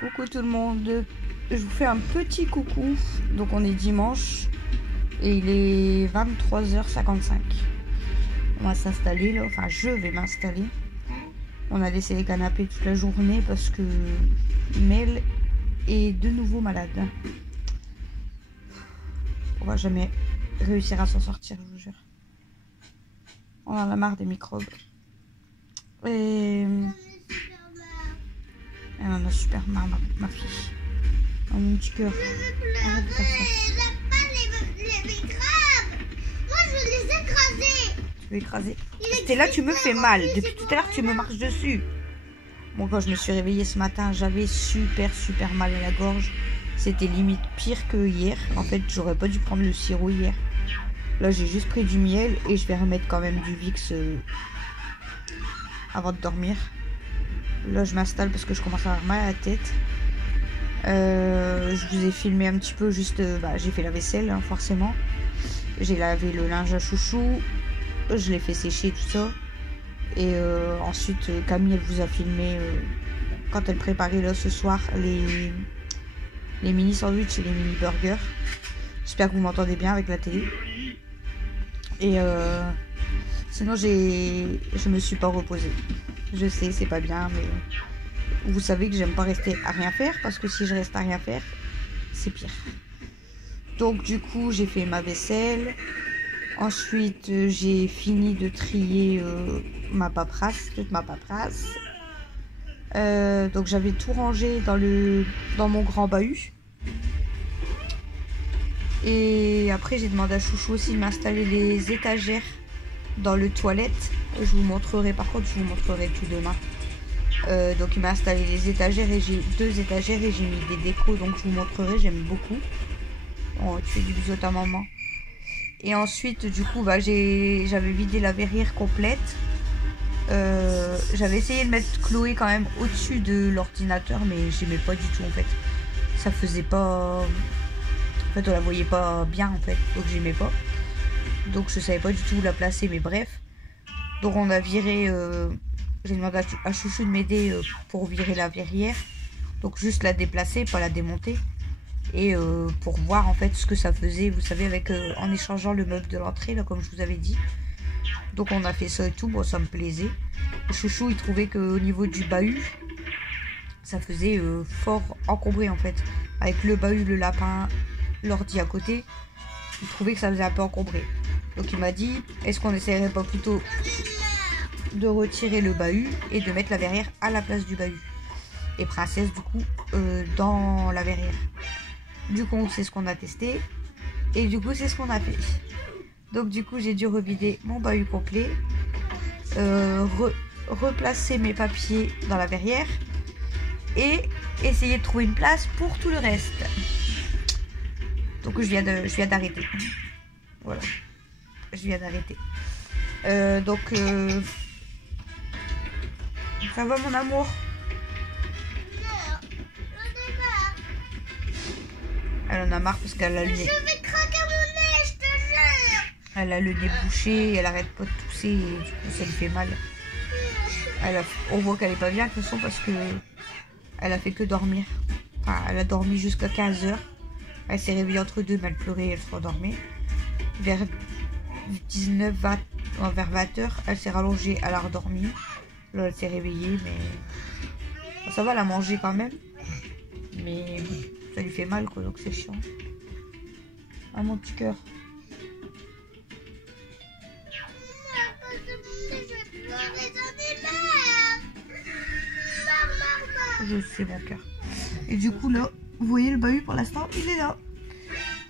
Coucou tout le monde, je vous fais un petit coucou. Donc on est dimanche et il est 23h55. On va s'installer là, enfin je vais m'installer. On a laissé les canapés toute la journée parce que Mel est de nouveau malade. On va jamais réussir à s'en sortir, je vous jure. On en a marre des microbes. Et elle en a super marre, ma fille. Oh mon petit cœur. Arrête de faire ça. J'aime pas les microbes. Moi je veux les écraser. Tu veux écraser? T'es là, tu me fais mal. Depuis tout à l'heure, tu me marches dessus. Bon, quand je me suis réveillée ce matin, j'avais super mal à la gorge. C'était limite pire que hier. En fait, j'aurais pas dû prendre le sirop hier. Là, j'ai juste pris du miel et je vais remettre quand même du Vicks avant de dormir. Là, je m'installe parce que je commence à avoir mal à la tête. Je vous ai filmé un petit peu, juste, j'ai fait la vaisselle, hein, forcément. J'ai lavé le linge à chouchou. Je l'ai fait sécher, tout ça. Et ensuite, Camille, elle vous a filmé quand elle préparait là ce soir les mini sandwichs et les mini burgers. J'espère que vous m'entendez bien avec la télé. Et sinon, je me suis pas reposée. Je sais, c'est pas bien, mais vous savez que j'aime pas rester à rien faire, parce que si je reste à rien faire, c'est pire. Donc du coup, j'ai fait ma vaisselle. Ensuite, j'ai fini de trier ma paperasse, toute ma paperasse. Donc j'avais tout rangé dans mon grand bahut. Et après, j'ai demandé à Chouchou aussi de m'installer les étagères dans le toilette. Je vous montrerai, par contre, je vous montrerai tout demain. Donc il m'a installé les étagères et j'ai 2 étagères et j'ai mis des décos, donc je vous montrerai, j'aime beaucoup. Oh, tu fais du bisou à ta maman. Et ensuite, du coup, j'avais vidé la verrière complète. J'avais essayé de mettre Chloé quand même au-dessus de l'ordinateur, mais j'aimais pas du tout en fait. Ça faisait pas... En fait, on la voyait pas bien en fait, donc j'aimais pas. Donc je savais pas du tout où la placer, mais bref. Donc on a viré... J'ai demandé à Chouchou de m'aider pour virer la verrière. Donc juste la déplacer, pas la démonter. Et pour voir en fait ce que ça faisait, vous savez, avec en échangeant le meuble de l'entrée, là, comme je vous avais dit. Donc on a fait ça et tout, bon ça me plaisait. Chouchou il trouvait qu'au niveau du bahut, ça faisait fort encombré en fait. Avec le bahut, le lapin, l'ordi à côté, il trouvait que ça faisait un peu encombré. Donc il m'a dit, est-ce qu'on essaierait pas plutôt de retirer le bahut et de mettre la verrière à la place du bahut. Et Princesse du coup dans la verrière. Du coup c'est ce qu'on a testé. Et du coup c'est ce qu'on a fait. Donc du coup j'ai dû revider mon bahut complet. Replacer mes papiers dans la verrière. Et essayer de trouver une place pour tout le reste. Donc je viens d'arrêter. Voilà. Je viens d'arrêter. Ça va mon amour? Elle en a marre parce qu'elle a le nez. Je vais craquer mon nez, je te jure. Elle a le nez bouché, elle arrête pas de tousser et du coup ça lui fait mal. On voit qu'elle est pas bien de toute façon parce que elle a fait que dormir. Enfin, elle a dormi jusqu'à 15h. Elle s'est réveillée entre deux, mais elle pleurait et elle se rendormait. Vers 19, 20, vers 20h, elle s'est rallongée, elle a redormi. Là, elle s'est réveillée, mais bon, ça va, elle a mangé quand même. Mais ça lui fait mal, quoi, donc c'est chiant. Ah, mon petit cœur. Je sais, mon cœur. Et du coup, là, vous voyez le bahut pour l'instant, il est là.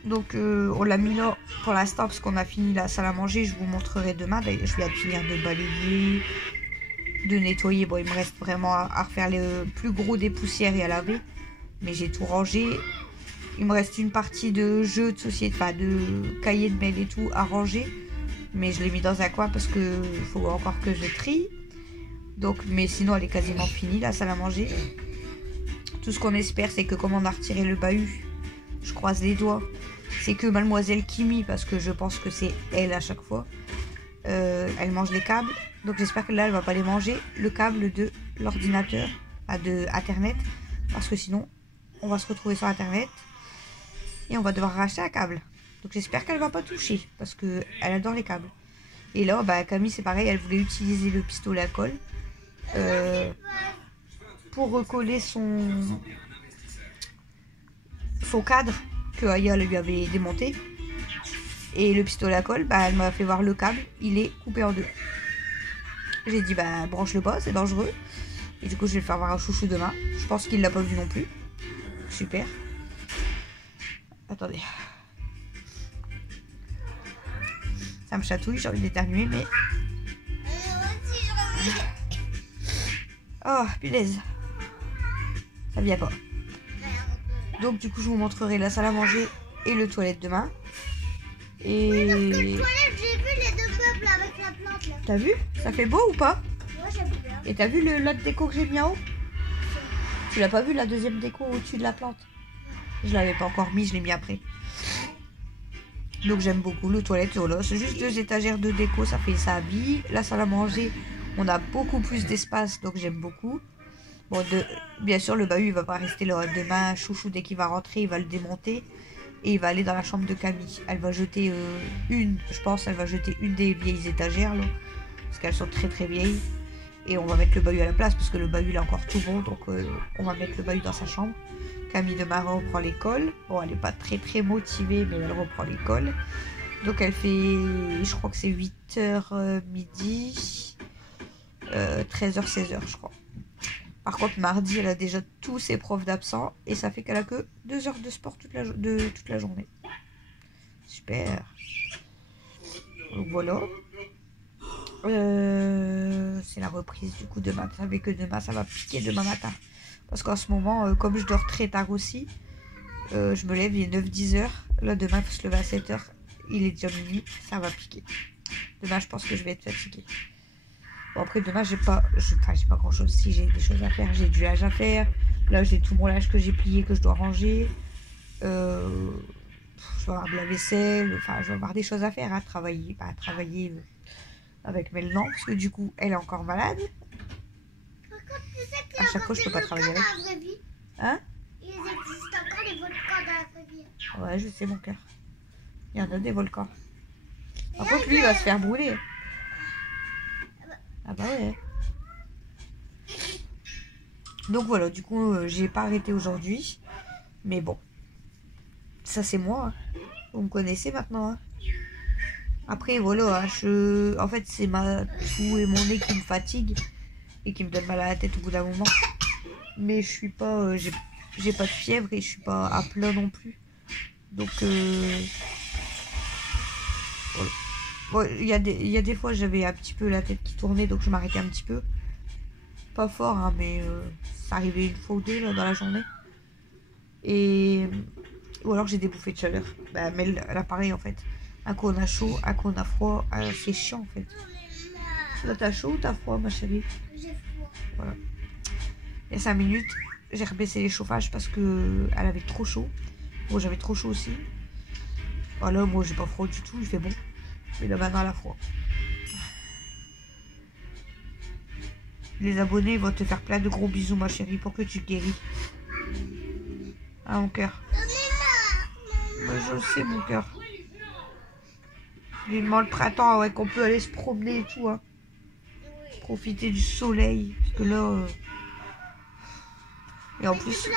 Donc, on l'a mis là pour l'instant parce qu'on a fini la salle à manger. Je vous montrerai demain. D'ailleurs, je viens de finir de balayer, de nettoyer. Bon, il me reste vraiment à refaire le plus gros des poussières et à laver. Mais j'ai tout rangé. Il me reste une partie de jeux de société, enfin de cahiers de mail et tout à ranger. Mais je l'ai mis dans un coin parce que faut encore que je trie. Donc, mais sinon, elle est quasiment finie, la salle à manger. Tout ce qu'on espère, c'est que comme on a retiré le bahut, je croise les doigts, c'est que mademoiselle Kimi, parce que je pense que c'est elle à chaque fois, elle mange les câbles. Donc j'espère que là, elle va pas les manger. Le câble de l'ordinateur, de Internet. Parce que sinon, on va se retrouver sur internet et on va devoir racheter un câble. Donc j'espère qu'elle va pas toucher parce qu'elle adore les câbles. Et là, bah, Camille, c'est pareil, elle voulait utiliser le pistolet à colle pour recoller son cadre que Aya lui avait démonté. Et le pistolet à colle, bah, elle m'a fait voir le câble, il est coupé en deux. J'ai dit, bah, branche-le pas, c'est dangereux. Et du coup, je vais le faire voir à Chouchou demain. Je pense qu'il l'a pas vu non plus. Super. Attendez. Ça me chatouille, j'ai envie d'éternuer, mais... Oh, punaise. Ça vient pas. Donc, du coup, je vous montrerai la salle à manger et le toilette demain. Et... Oui, parce que le toilette, j'ai vu les deux meubles avec la plante là. T'as vu? Ça fait beau ou pas? Ouais, j'aime bien. Et t'as vu l'autre déco que j'ai mis en haut? Tu l'as pas vu, la deuxième déco au-dessus de la plante? Je l'avais pas encore mis, je l'ai mis après. Donc j'aime beaucoup le toilette. Voilà, c'est juste 2 étagères de déco, ça habille. La salle à manger, on a beaucoup plus d'espace, donc j'aime beaucoup. Bon, bien sûr, le bahut il va pas rester là. Demain, Chouchou, dès qu'il va rentrer, il va le démonter. Et il va aller dans la chambre de Camille. Elle va jeter je pense, elle va jeter une des vieilles étagères là. Parce qu'elles sont très très vieilles. Et on va mettre le bahut à la place parce que le bahut il est encore tout bon. Donc on va mettre le bahut dans sa chambre. Camille demain reprend l'école. Bon, elle n'est pas très très motivée, mais elle reprend l'école. Donc elle fait, je crois que c'est 8h midi. 13h, 16h je crois. Par contre, mardi, elle a déjà tous ses profs d'absent et ça fait qu'elle a que 2 heures de sport toute la journée. Super. Donc voilà. C'est la reprise du coup demain. Vous savez que demain, ça va piquer demain matin. Parce qu'en ce moment, comme je dors très tard aussi, je me lève, il est 9-10 heures. Là, demain, il faut se lever à 7 heures. Il est déjà minuit, ça va piquer. Demain, je pense que je vais être fatiguée. Bon, après, demain, j'ai pas grand chose. Si, j'ai des choses à faire. J'ai du linge à faire. Là, j'ai tout mon linge que j'ai plié, que je dois ranger. Je vais avoir de la vaisselle. Enfin, je vais avoir des choses à faire. Travailler avec Melnan. Parce que du coup, elle est encore malade. Par contre, tu sais qu'il y À a chaque fois, je peux pas travailler avec. dans la vraie vie. Hein? Il existe encore des volcans dans la vraie vie. Ouais, je sais, mon cœur. Il y en a des volcans. Par contre, lui, il va se faire brûler. Ah bah ouais. Donc voilà, du coup, j'ai pas arrêté aujourd'hui. Mais bon. Ça, c'est moi. Hein. Vous me connaissez maintenant. Hein. Après, voilà. En fait, c'est ma toux et mon nez qui me fatigue. Et qui me donne mal à la tête au bout d'un moment. Mais je suis pas... j'ai pas de fièvre et je suis pas à plat non plus. Donc... voilà. Bon, il y a des fois j'avais un petit peu la tête qui tournait, donc je m'arrêtais un petit peu. Pas fort, hein, mais ça arrivait une fois ou deux là, dans la journée. Ou alors j'ai des bouffées de chaleur. Bah, mais là pareil en fait. Un coup on a chaud, un coup on a froid. C'est chiant en fait. Là t'as chaud ou t'as froid ma chérie? J'ai froid. Voilà. Il y a 5 minutes, j'ai rebaissé les chauffages parce que elle avait trop chaud. Bon, j'avais trop chaud aussi. Voilà, moi j'ai pas froid du tout, il fait bon. Mais là maintenant, à la froid. Les abonnés vont te faire plein de gros bisous, ma chérie, pour que tu guéris. Ah, mon cœur. Moi, je sais, mon cœur. Vivement le printemps, ouais, qu'on peut aller se promener et tout, hein. Profiter du soleil. Parce que là... Et en plus...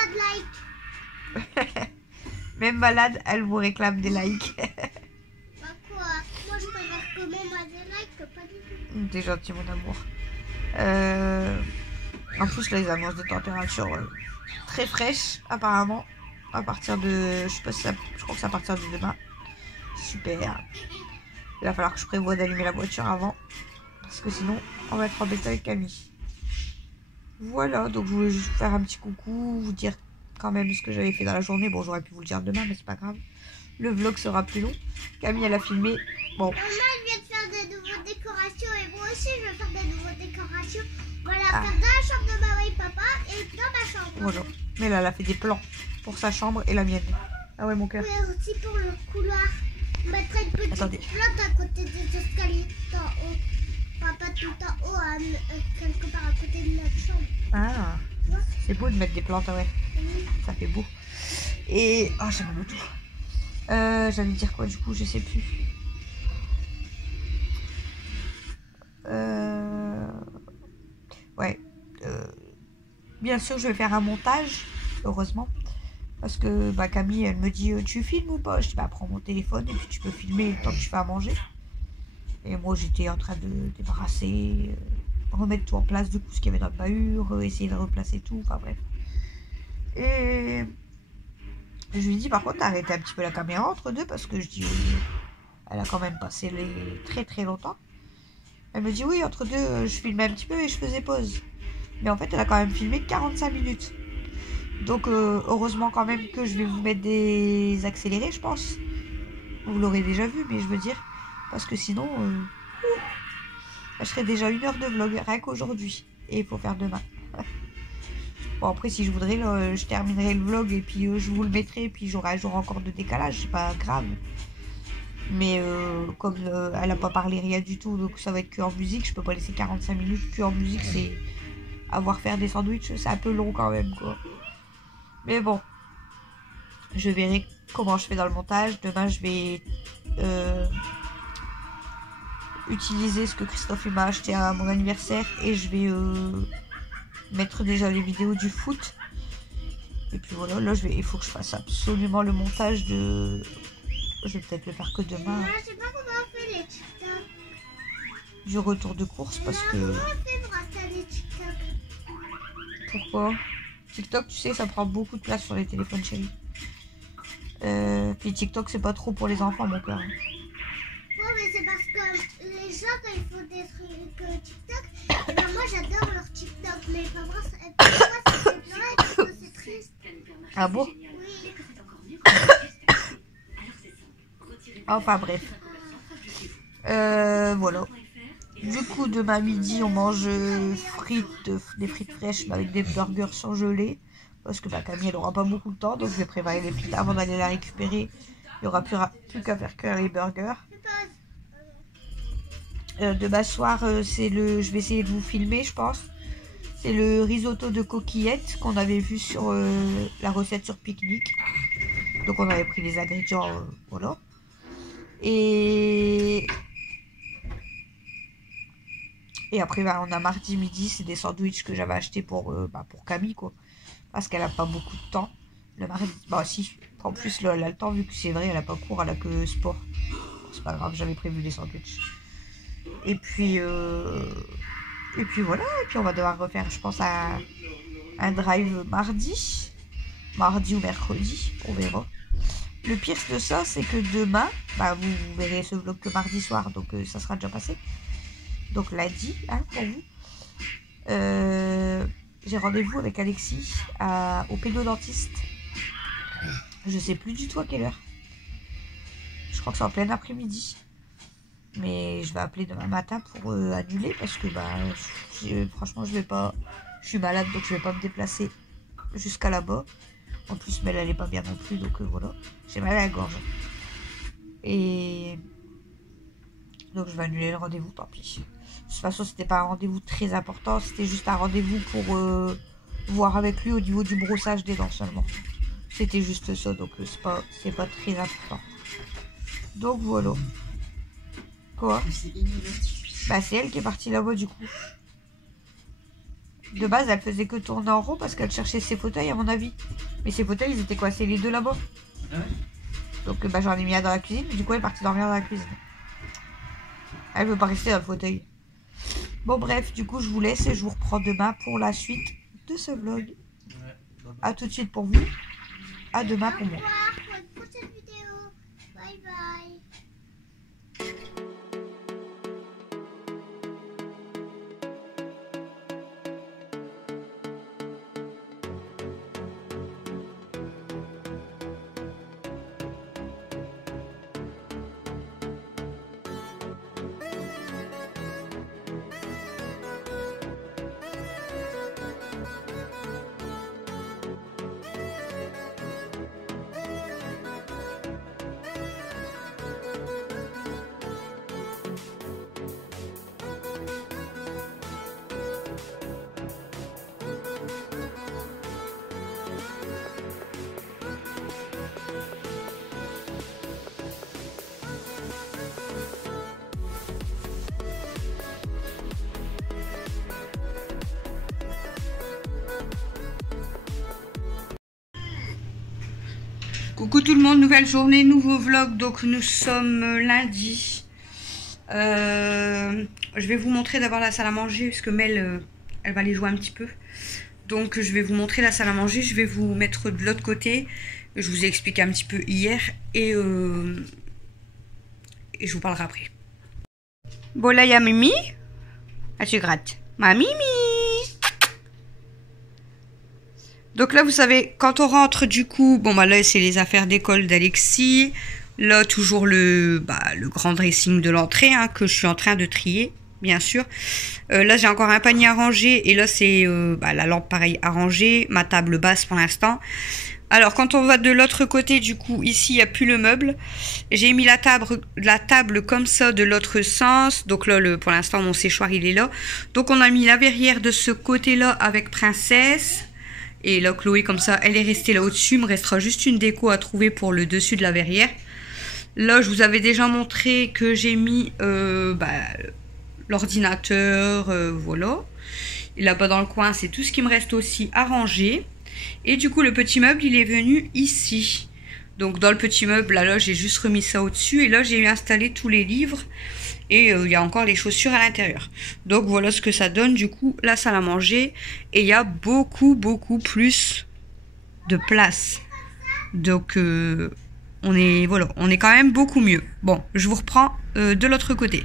Même malade, elle vous réclame des likes. Moi, je préfère que maman a des likes que pas du tout. T'es gentil, mon amour. En plus, là, ils annoncent des températures très fraîches, apparemment. À partir de... Je sais pas si ça... Je crois que c'est à partir de demain. Super. Il va falloir que je prévoie d'allumer la voiture avant. Parce que sinon, on va être embêté avec Camille. Voilà, donc je voulais juste vous faire un petit coucou. Vous dire quand même ce que j'avais fait dans la journée. Bon, j'aurais pu vous le dire demain, mais c'est pas grave. Le vlog sera plus long. Camille, elle a filmé. Bon. Maman, elle vient de faire des nouvelles décorations et moi aussi, je vais faire des nouvelles décorations. On va la faire dans la chambre de maman et papa et dans ma chambre. Voilà. Mais là, elle a fait des plans pour sa chambre et la mienne. Ah ouais, mon cœur. Mais aussi pour le couloir. On mettra une petite plante à côté des escaliers en haut. pourra pas tout en haut, quelque part à côté de notre chambre. Ah, Tu vois? c'est beau de mettre des plantes, ouais. Oui. Ça fait beau. Et... Ah, j'ai mal au tout. J'allais dire quoi du coup, je sais plus. Ouais. Bien sûr, je vais faire un montage, heureusement. Parce que bah, Camille, elle me dit tu filmes ou pas? Je dis bah prends mon téléphone et puis tu peux filmer le temps que tu fais à manger. Et moi j'étais en train de débarrasser, remettre tout en place du coup ce qu'il y avait dans le bahut, essayer de replacer tout, enfin bref. Et je lui dis par contre arrêtez un petit peu la caméra entre deux parce que je dis elle a quand même passé les très très longtemps. Elle me dit oui entre deux je filmais un petit peu et je faisais pause. Mais en fait elle a quand même filmé 45 minutes. Donc heureusement quand même que je vais vous mettre des accélérés je pense. Vous l'aurez déjà vu mais je veux dire. Parce que sinon je serais déjà 1 heure de vlog rien qu'aujourd'hui. Et il faut faire demain. Bon après si je voudrais je terminerai le vlog et puis je vous le mettrai et puis j'aurai encore de décalage, c'est pas grave. Mais comme elle a pas parlé rien du tout donc ça va être que en musique, je peux pas laisser 45 minutes que en musique, c'est avoir faire des sandwichs, c'est un peu long quand même quoi. Mais bon, je verrai comment je fais dans le montage. Demain je vais utiliser ce que Christophe m'a acheté à mon anniversaire et je vais mettre déjà les vidéos du foot. Et puis voilà, là il faut que je fasse absolument le montage de... Je vais peut-être le faire que demain. Je sais pas comment on fait les TikTok. Du retour de course parce que... Comment on fait pour installer TikTok? Pourquoi? TikTok, tu sais, ça prend beaucoup de place sur les téléphones chéris. Puis TikTok, c'est pas trop pour les enfants, mon cœur. Ouais, mais c'est parce que les gens, quand ils font des trucs TikTok, ben moi j'adore leur TikTok, mais parfois ça fait pleurer parce que c'est triste. Ah bon? Oui. Enfin bref. Voilà. Du coup, demain midi, on mange des frites fraîches mais avec des burgers surgelés. Parce que Camille, elle aura pas beaucoup de temps, donc je vais préparer les frites avant d'aller la récupérer. Il n'y aura plus qu'à faire cuire les burgers. Demain soir, je vais essayer de vous filmer, je pense. C'est le risotto de coquillettes qu'on avait vu sur la recette sur Picnic. Donc on avait pris les ingrédients, voilà. Et après, on a mardi midi, c'est des sandwichs que j'avais achetés pour Camille, quoi. Parce qu'elle a pas beaucoup de temps. Le mardi, bah si, en plus, là, elle a le temps, vu que c'est vrai, elle a pas cours, elle a que sport. C'est pas grave, j'avais prévu des sandwichs. Et puis voilà, et puis on va devoir refaire, je pense, un drive mardi ou mercredi, on verra. Le pire de ça, c'est que demain, vous verrez ce vlog que mardi soir, donc ça sera déjà passé. Donc lundi, pour vous. J'ai rendez-vous avec Alexis au pédodentiste. Je sais plus du tout à quelle heure. Je crois que c'est en plein après-midi. Mais je vais appeler demain matin pour annuler parce que franchement je vais pas. Je suis malade donc je vais pas me déplacer jusqu'à là-bas. En plus mais elle est pas bien non plus donc voilà. J'ai mal à la gorge. Et donc je vais annuler le rendez-vous, tant pis. De toute façon c'était pas un rendez-vous très important, c'était juste un rendez-vous pour voir avec lui au niveau du brossage des dents seulement. C'était juste ça donc c'est pas très important. Donc voilà. Quoi? C'est elle qui est partie là-bas du coup. De base elle faisait que tourner en rond parce qu'elle cherchait ses fauteuils à mon avis. Mais ses fauteuils ils étaient coincés les deux là-bas. Donc j'en ai mis un dans la cuisine mais du coup elle est partie dormir dans la cuisine. Elle veut pas rester dans le fauteuil. Bon bref, du coup je vous laisse et je vous reprends demain pour la suite de ce vlog. A tout de suite pour vous. À demain pour moi. Au revoir pour une prochaine vidéo. Bye bye. Coucou tout le monde, nouvelle journée, nouveau vlog. Donc nous sommes lundi. Je vais vous montrer d'abord la salle à manger parce que Mel, elle va aller jouer un petit peu. Donc je vais vous montrer la salle à manger. Je vais vous mettre de l'autre côté. Je vous ai expliqué un petit peu hier et je vous parlerai après. Bon là il y a Mimi. Ah tu grattes. Ma Mimi. Donc là, vous savez, quand on rentre, du coup, bon, bah là, c'est les affaires d'école d'Alexis. Là, toujours le grand dressing de l'entrée, hein, que je suis en train de trier, bien sûr. Là, j'ai encore un panier à ranger. Et là, c'est la lampe, pareil, à ranger. Ma table basse pour l'instant. Alors, quand on va de l'autre côté, du coup, ici, il n'y a plus le meuble. J'ai mis la table comme ça de l'autre sens. Donc là, pour l'instant, mon séchoir, il est là. Donc, on a mis la verrière de ce côté-là avec Princesse. Et là, Chloé, comme ça, elle est restée là au-dessus. Il me restera juste une déco à trouver pour le dessus de la verrière. Là, je vous avais déjà montré que j'ai mis l'ordinateur, voilà. Et là-bas dans le coin, c'est tout ce qui me reste aussi à ranger. Et du coup, le petit meuble, il est venu ici. Donc, dans le petit meuble, là, j'ai juste remis ça au-dessus. Et là, j'ai installé tous les livres. Et il y a encore les chaussures à l'intérieur. Donc voilà ce que ça donne du coup la salle à manger. Et il y a beaucoup plus de place. Donc on est quand même beaucoup mieux. Bon, je vous reprends de l'autre côté.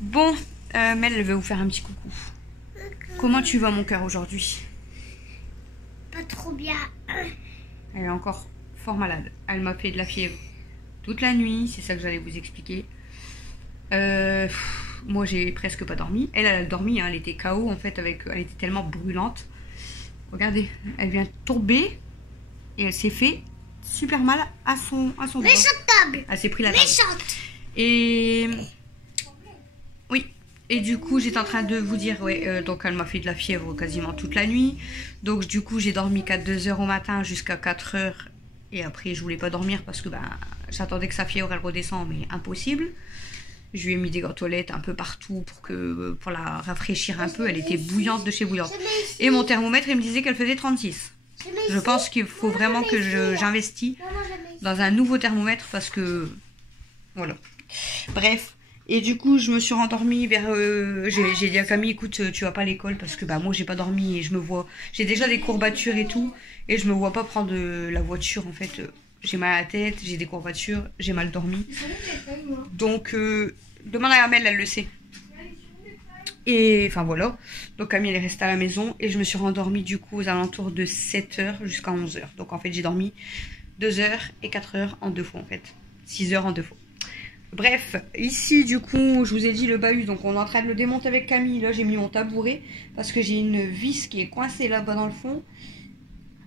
Bon, Mel, elle veut vous faire un petit coucou. Comment tu vas mon cœur aujourd'hui? Pas trop bien. Elle est encore fort malade. Elle m'a fait de la fièvre toute la nuit, c'est ça que j'allais vous expliquer. Moi, j'ai presque pas dormi. Elle a dormi, hein, elle était KO en fait, elle était tellement brûlante. Regardez, elle vient tomber et elle s'est fait super mal à son bras. Méchante table. Elle s'est pris la table. Méchante. Et oui. Et du coup, j'étais en train de vous dire, ouais, donc elle m'a fait de la fièvre quasiment toute la nuit. Donc du coup, j'ai dormi qu'à 2h au matin jusqu'à 4h. Et après, je voulais pas dormir parce que j'attendais que sa fièvre elle redescende, mais impossible. Je lui ai mis des gantelettes un peu partout pour la rafraîchir un peu. Elle était bouillante de chez bouillante. Et mon thermomètre, il me disait qu'elle faisait 36. Je pense qu'il faut vraiment que j'investis dans un nouveau thermomètre parce que... Voilà. Bref. Et du coup, je me suis rendormie vers... j'ai dit à Camille, écoute, tu vas pas à l'école parce que moi, j'ai pas dormi et je me vois... J'ai déjà des courbatures et tout. Et je me vois pas prendre la voiture, en fait. J'ai mal à la tête, j'ai des courbatures, j'ai mal dormi. Donc, demande à Amel, elle le sait. Et enfin, voilà. Donc, Camille, elle est restée à la maison. Et je me suis rendormie, du coup, aux alentours de 7h jusqu'à 11h. Donc, en fait, j'ai dormi 2h et 4h en 2 fois, en fait. 6h en 2 fois. Bref, ici du coup, je vous ai dit le bahut, donc on est en train de le démonter avec Camille. Là, j'ai mis mon tabouret parce que j'ai une vis qui est coincée là-bas dans le fond.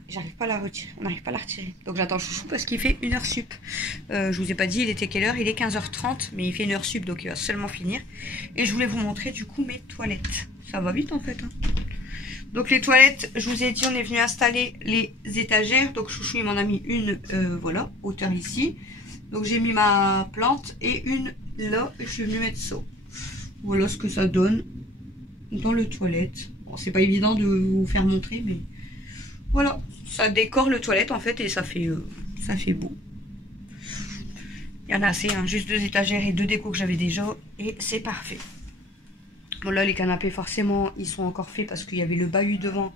J'arrive pas à la retirer, on n'arrive pas à la retirer. Donc j'attends Chouchou parce qu'il fait 1h sup. Je vous ai pas dit, il était quelle heure? Il est 15h30, mais il fait 1h sup, donc il va seulement finir. Et je voulais vous montrer du coup mes toilettes. Ça va vite en fait. Hein. Donc les toilettes, je vous ai dit, on est venu installer les étagères. Donc Chouchou, il m'en a mis une, voilà, hauteur ici. Donc j'ai mis ma plante et une là et je suis venue mettre ça. Voilà ce que ça donne dans le toilette. Bon, c'est pas évident de vous faire montrer, mais voilà, ça décore le toilette en fait et ça fait beau. Il y en a assez, hein, juste 2 étagères et 2 décos que j'avais déjà et c'est parfait. Bon là les canapés forcément ils sont encore faits parce qu'il y avait le bahut devant.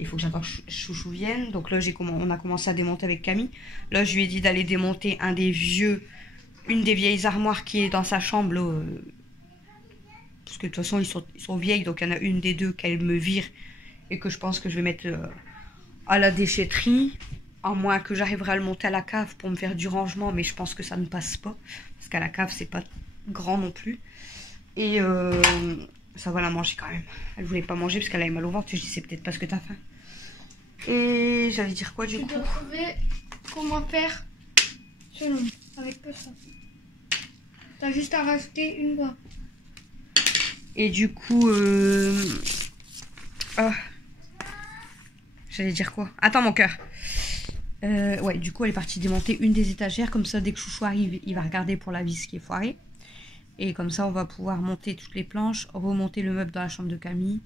Il faut que j'attende que Chouchou vienne. Donc là, on a commencé à démonter avec Camille. Là, je lui ai dit d'aller démonter une des vieilles armoires qui est dans sa chambre. Là, parce que de toute façon, ils sont vieilles. Donc, il y en a une des deux qu'elle me vire. Et que je pense que je vais mettre à la déchetterie. À moins que j'arriverai à le monter à la cave pour me faire du rangement. Mais je pense que ça ne passe pas. Parce qu'à la cave, c'est pas grand non plus. Et... ça va la manger quand même. Elle voulait pas manger parce qu'elle avait mal au ventre. Je dis c'est peut-être parce que t'as faim. Et j'allais dire quoi du coup? Tu dois trouver comment faire selon avec que ça. T'as juste à rajouter une voie. Et du coup j'allais dire quoi? Attends mon cœur. Ouais du coup elle est partie démonter une des étagères. Comme ça dès que Chouchou arrive il va regarder pour la vis qui est foirée. Et comme ça, on va pouvoir monter toutes les planches, remonter le meuble dans la chambre de Camille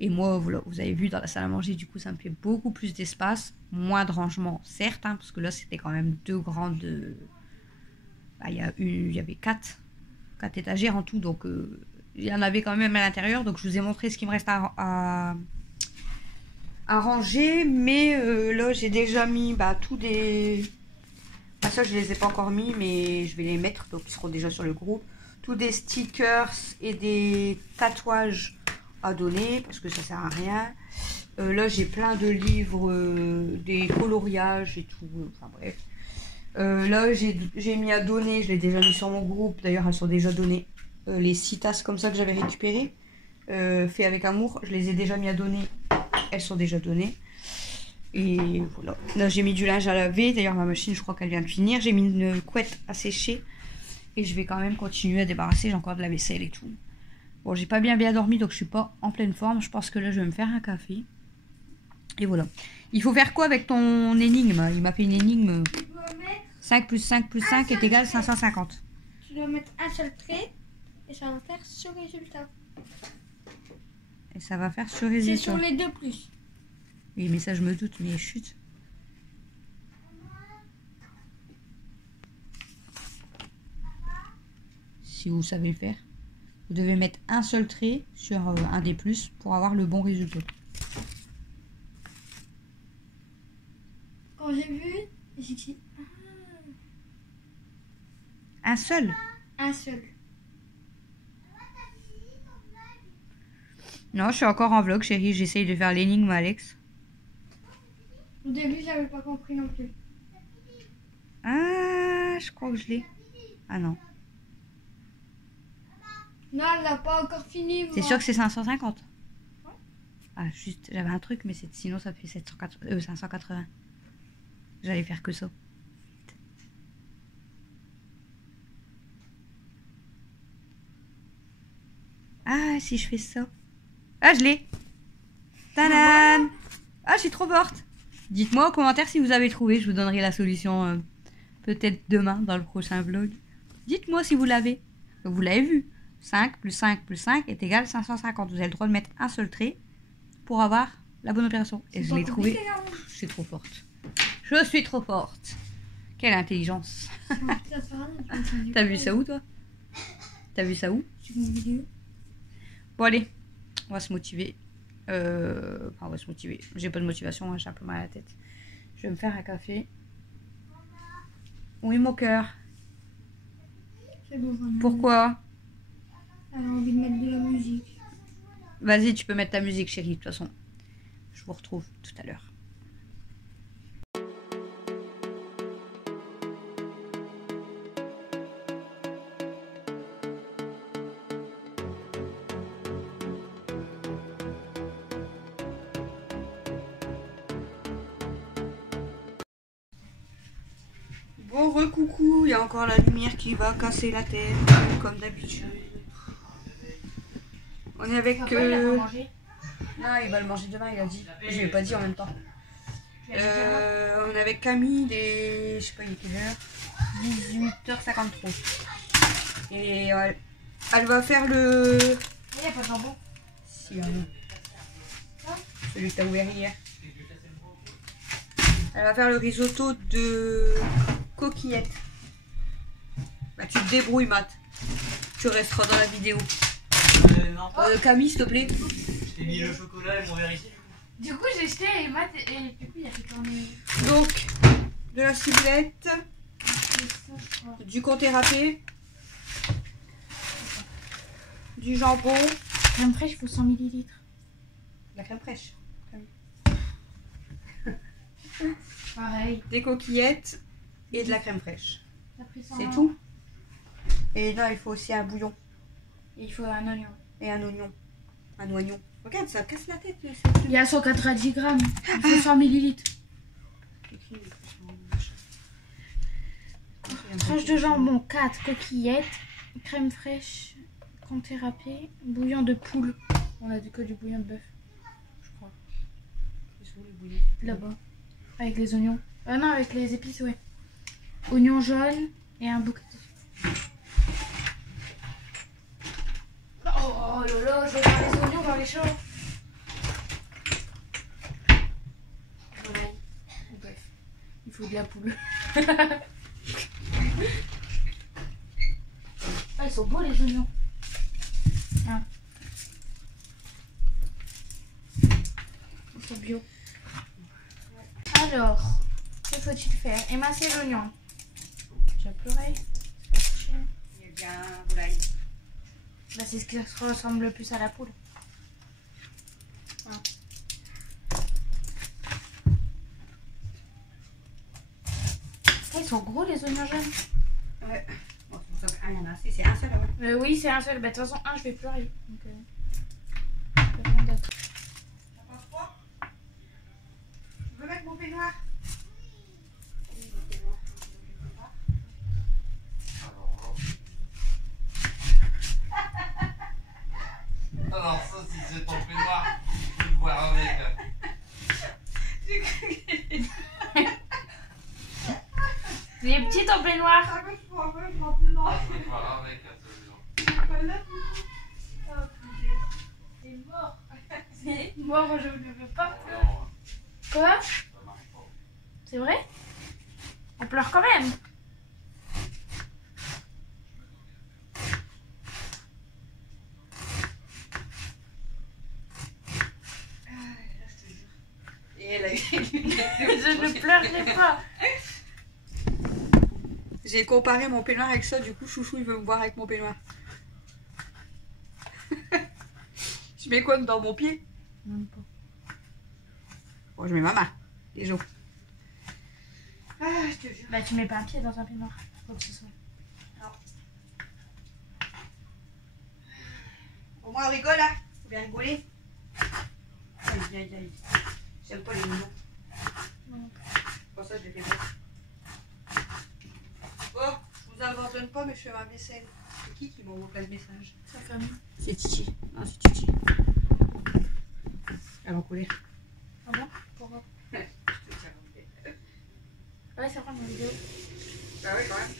Et moi, voilà, vous avez vu dans la salle à manger, du coup, ça me fait beaucoup plus d'espace. Moins de rangement, certes, hein, parce que là, c'était quand même 2 grandes... Bah, il y avait 4 étagères en tout, donc il y en avait quand même à l'intérieur. Donc, je vous ai montré ce qu'il me reste à ranger. Mais là, j'ai déjà mis tous des... Bah, ça, je les ai pas encore mis, mais je vais les mettre, donc ils seront déjà sur le groupe. Tous des stickers et des tatouages à donner, parce que ça sert à rien. Là, j'ai plein de livres, des coloriages et tout, enfin bref. Là, j'ai mis à donner, je l'ai déjà mis sur mon groupe, d'ailleurs elles sont déjà données. Les 6 tasses comme ça que j'avais récupérées, fait avec amour, je les ai déjà mis à donner, elles sont déjà données. Et voilà, là j'ai mis du linge à laver, d'ailleurs ma machine je crois qu'elle vient de finir, j'ai mis une couette à sécher. Et je vais quand même continuer à débarrasser, j'ai encore de la vaisselle et tout. Bon, j'ai pas bien dormi, donc je suis pas en pleine forme, je pense que là je vais me faire un café. Et voilà. Il faut faire quoi avec ton énigme? Il m'a fait une énigme. 5 plus 5 plus 5 est égal à 550. Tu dois mettre un seul trait et ça va faire ce résultat. Et ça va faire ce C'est résultat. sur les 2 plus. Oui, mais ça je me doute, mais chut. Si vous savez le faire. Vous devez mettre un seul trait sur un des plus pour avoir le bon résultat. Quand j'ai vu, j'ai dit Un seul? un seul. Non, je suis encore en vlog, chérie. J'essaye de faire l'énigme, Alex. Au début, j'avais pas compris non plus. Ah, je crois que je l'ai. Ah non. Non, elle n'a pas encore fini. C'est moi. sûr que c'est 550? Ouais. Ah, juste, j'avais un truc, mais sinon ça fait 580. J'allais faire que ça. Ah, si je fais ça. Ah, je l'ai. Tadam! Ah, je suis trop forte. Dites-moi en commentaire si vous avez trouvé. Je vous donnerai la solution peut-être demain dans le prochain vlog. Dites-moi si vous l'avez. Vous l'avez vu. 5 plus 5 plus 5 est égal à 550. Vous avez le droit de mettre un seul trait pour avoir la bonne opération. Et je l'ai trouvé. Je suis trop forte. Je suis trop forte. Quelle intelligence. T'as vu ça où, toi? T'as vu ça où? Bon, allez. On va se motiver. Enfin, on va se motiver. J'ai pas de motivation, j'ai un peu mal à la tête. Je vais me faire un café. Oui, mon cœur. C'est bon, Pourquoi? elle a envie de mettre de la musique. Vas-y, tu peux mettre ta musique, chérie. De toute façon, je vous retrouve tout à l'heure. Bon, recoucou, il y a encore la lumière qui va casser la tête, comme d'habitude. On est avec... Papa, il a pas mangé. Non, il va le manger demain, il a dit. Je lui ai pas dit en même temps. On est avec Camille, je sais pas il est quelle heure, 18h53. Et elle va faire le... Il n'y a pas de jambon. Si, celui que t'as ouvert hier. Elle va faire le risotto de coquillettes. Bah, tu te débrouilles, Matt. Tu resteras dans la vidéo. Non. Camille, s'il te plaît. Je t'ai mis le chocolat et mon verre ici. Du coup, j'ai jeté et Matt, et du coup, il a fait tourner. Donc, de la ciblette, du comté râpé, du jambon, Crème fraîche, il faut 100 ml. la crème fraîche, Pareil. des coquillettes et de la crème fraîche. T'as pris 100. C'est tout. Et là, il faut aussi un bouillon Et il faut un oignon. et un oignon. Un oignon. Regarde, ça casse la tête. Il y a 190 grammes. Il faut 100 ml. Tranche de jambon, 4 coquillettes, crème fraîche, comté râpé, bouillon de poule. On a que du bouillon de bœuf, je crois. Là-bas. Avec les oignons. Ah non, avec les épices, ouais. Oignon jaune et un bouquet. Oh là là, je vais faire les oignons dans les champs. Il faut de la poule. Ah, ils sont beaux les oignons. Ah. Ils sont bio. Alors, que faut-il faire? Émincer l'oignon. Tu as pleuré? Il y a bien volaille. Bah, c'est ce qui ressemble le plus à la poule. Ah. Ils sont gros les oignons jaunes. Ouais. Bon, c'est pour ça qu'il y en a assez. C'est un seul, ouais. Oui, c'est un seul. Bah, de toute façon, un, je vais pleurer. Donc, rien d'autre. T'as pas froid? Tu veux mettre mon peignoir? Alors ça, si c'est ton peignoir, je vais te voir avec. Il est petit ton peignoir. Ah, mais je prends pas, je prends plus loin. Je vais te voir avec, celui-là. C'est mort. C'est mort, je ne veux pas pleurer. Non, Quoi? ça marche pas. C'est vrai? On pleure quand même. Et elle a eu... Je ne pleurerai pas. J'ai comparé mon peignoir avec ça, du coup Chouchou il veut me voir avec mon peignoir. Je mets quoi dans mon pied? Même pas. Bon, je mets ma main. Les jours. Ah, je te jure. Bah, tu mets pas un pied dans un peignoir. Quoi que ce soit. Au moins on rigole là. Faut bien rigoler. Aïe aïe aïe. J'aime pas les mignons. Non. Pour ça je les fais pas. Bon, je vous abandonne pas mais je fais ma vaisselle. C'est qui m'envoie plein de messages? Sa famille. C'est Titi. Non, c'est Titi. Elle est en colère. Ah bon? Pourquoi? Je te tiens en tête. Ouais, c'est vrai, ma vidéo. Bah oui, quand même.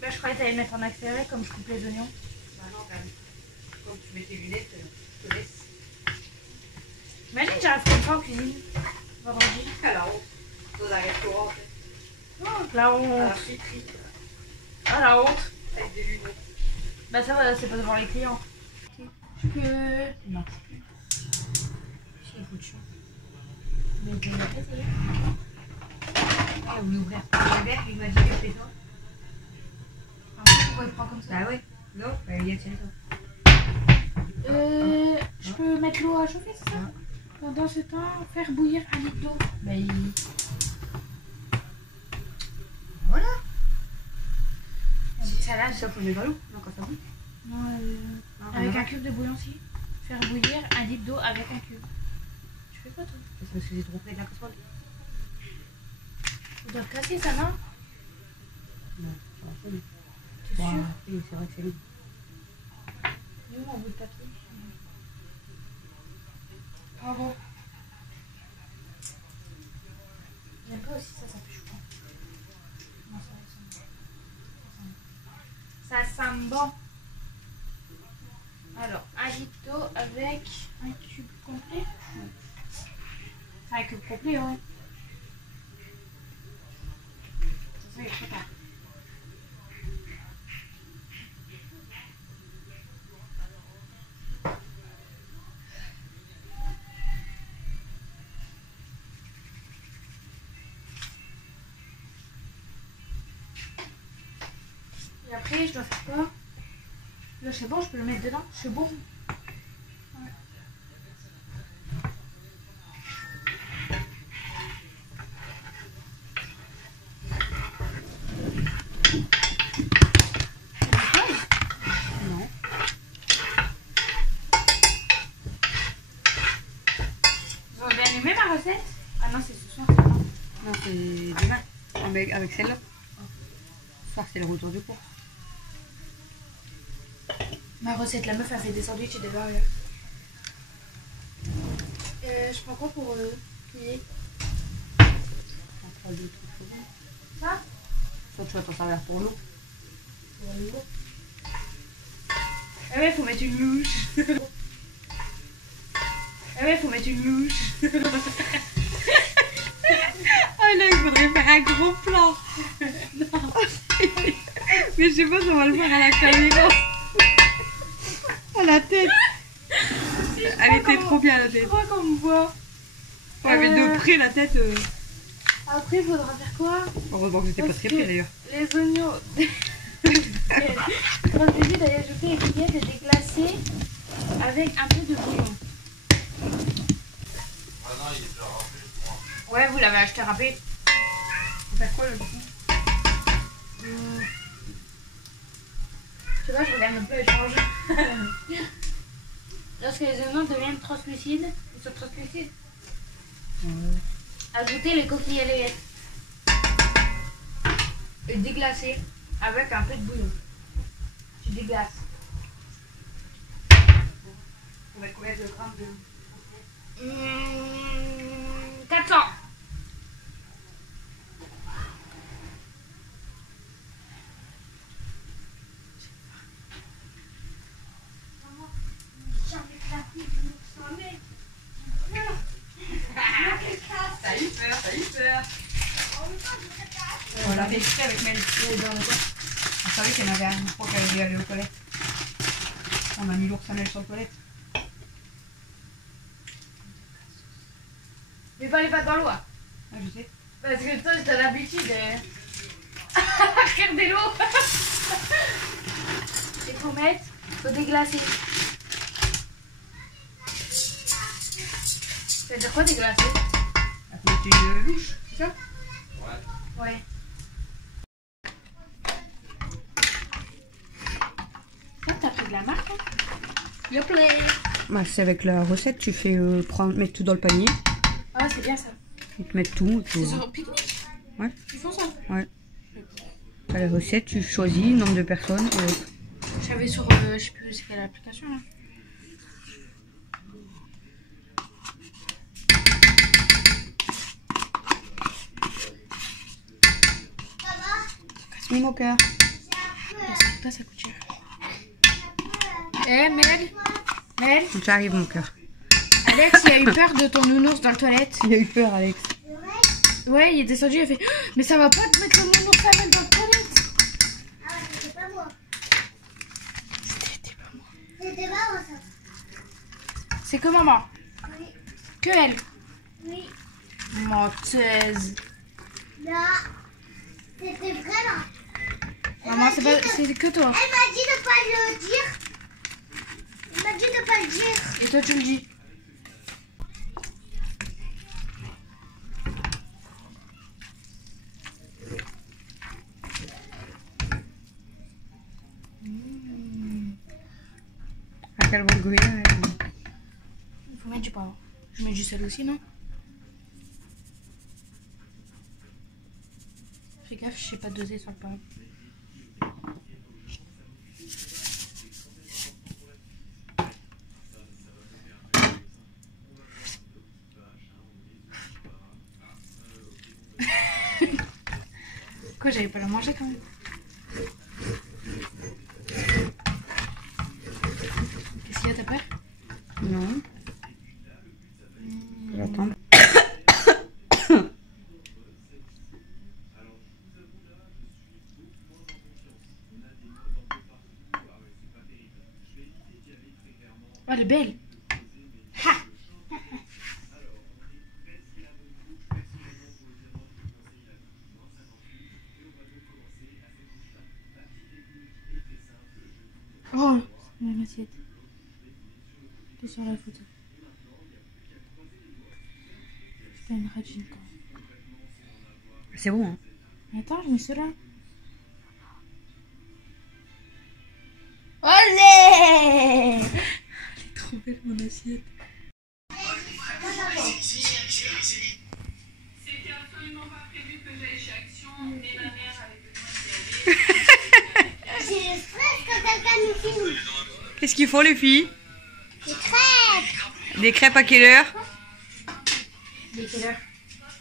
Bah, je croyais que t'allais mettre en accéléré comme je coupe les oignons. Bah non, quand même. Comme tu mets tes lunettes, je te laisse. Imagine, j'arrive comme ça en cuisine. Vendredi. À la honte. Dans un restaurant, en fait. Oh, la À la honte. friterie. Ah, la honte. Avec des lunettes. Bah, ça va, c'est pas devant les clients. Je peux. Non. C'est un coup de chance. Mais je vais essayer. Ah, vous l'ouvrir. Le verre, il m'a dit que c'est ça. Pourquoi il prend comme ça? Bah oui. Non, bah il y a tiens ça. Je peux mettre l'eau à chauffer, c'est ça? Pendant ce temps, faire bouillir un litre d'eau. Bah, Voilà. une salade. Ça, faut mettre dans l'eau. Non, quand ça bout. Non, Non, avec rien un cube de bouillon-ci. Faire bouillir un litre d'eau avec un cube. Tu fais quoi, toi? C'est parce que c'est trop près de la casserole. On doit casser ça, non? Non, ça va pas. T'es sûr? Oui, c'est vrai que c'est long. Il est où mon bout de papier? Bravo. J'aime pas aussi ça, ça fait chouette. Non, ça sent bon. Ça sent bon. Alors, un litre d'eau avec un cube complet. Enfin, un cube complet, ouais. Ça, il est trop tard. Et après, je dois faire quoi? Là, c'est bon, je peux le mettre dedans. C'est bon. Ouais. Non. Vous avez bien aimé ma recette? Ah non, c'est ce soir, c'est bon. Non, c'est demain. Avec celle-là. Ce soir, c'est le retour du cours. Ma recette, la meuf a fait des sandwichs et des burgers. Je prends quoi pour cuiller? Entre deux trucs. Ça? Soit tu vas t'en servir pour l'eau. Ah ouais, faut mettre une louche. Ah ouais, faut mettre une louche. un gros plan. Non. Mais je sais pas si on va le faire à la caméra. Oh la tête. Elle était trop bien la Je tête. crois qu'on me voit. Ouais, mais de près la tête. Après, il faudra faire quoi? Heureusement que j'étais pas très près d'ailleurs. Les oignons. Quand je dis d'aller ajouter les coquillettes et déglacer avec un peu de bouillon. Ah non, il est déjà rempli, je crois. Ouais, vous l'avez acheté râpé. Faut faire quoi là du coup? Je sais pas, je regarde le plat et je change. Lorsque les oignons deviennent translucides, ils sont translucides. Ajoutez les coquillettes et déglacer avec un peu de bouillon. Tu déglaces. On va combien de grammes de. 400. T'as eu peur, t'as eu peur. On l'a fait exprès avec Mel. On savait qu'il y en avait un pour qu'elle devait aller aux toilettes. On a mis l'ours à Mel sur les toilettes. Mais pas les pattes dans l'eau. Hein. Ah, je sais. Parce que toi, t'as l'habitude à faire de l'eau. Il faut mettre, faut déglacer. Ça veut dire quoi déglacer? Elle faut mettre une louche, c'est ça? Ouais. Ça, t'as pris de la marque, hein? Yo play. Bah, c'est avec la recette, tu fais mettre tout dans le panier. Ah, c'est bien ça. Ils te mettent tout. C'est sur pique-nique? Ouais. Ils font ça? Ouais. T'as la recette, tu choisis le nombre de personnes. Et... J'avais sur, je sais plus c'est quelle application là. Oui, mon cœur. Ça coûte cher. Eh, Mel, J'arrive, mon cœur. Alex, il a eu peur de ton nounours dans la toilette. Il a eu peur, Alex. Ouais, il est descendu, il a fait mais ça va pas te mettre le nounours à Mel dans la toilette. Ah, c'était pas moi. C'était pas moi. C'était pas moi ça. C'est que maman. Oui. Que elle. Oui. Menteuse. Là. C'était vraiment. Maman, c'est que toi. Elle m'a dit de pas le dire. Elle m'a dit de pas le dire. Et toi, tu le dis. À quel bon goût Il faut mettre du poivre. Je mets du sel aussi, non? Fais gaffe, je sais pas doser sur le poivre. Quoi, j'allais pas la manger quand même. Qu'est-ce qu'il y a, t'as peur? Non. J'attends. Oh, elle est belle. Ha. Oh, c'est mon assiette. C'est sur la photo. C'est pas une ragine quoi. C'est bon, hein. Attends, je mets cela. Olé! Elle est trop belle mon assiette. C'était absolument pas prévu que j'aille chez Action, mais ma mère avait besoin d'y aller. J'ai le stress quand quelqu'un nous filme. Qu'est-ce qu'il faut, les filles? Des crêpes. Des crêpes à quelle heure? Il est quelle heure?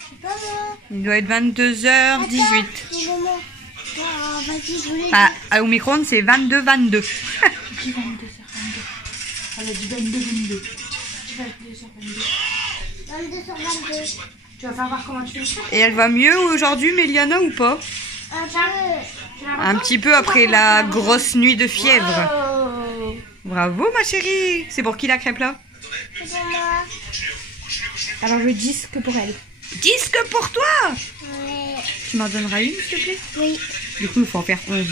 C'est pas moi. Il doit être 22h18. Attends, maman. Oh, vas-y, je voulais. Ah, au micro-ondes, c'est 22h22. Qui 22h22? Elle a dit 22h22. Qui 22h22? 22 sur 22. Tu vas faire voir comment tu fais les crêpes. Et elle va mieux aujourd'hui, Méliana, ou pas? Un petit peu après la grosse nuit de fièvre. Oh. Bravo, ma chérie. C'est pour qui la crêpe là? C'est pour moi. Alors je dis que pour elle. Disque pour toi. Ouais. Tu m'en donneras une, s'il te plaît? Oui. Du coup, il faut en faire 11.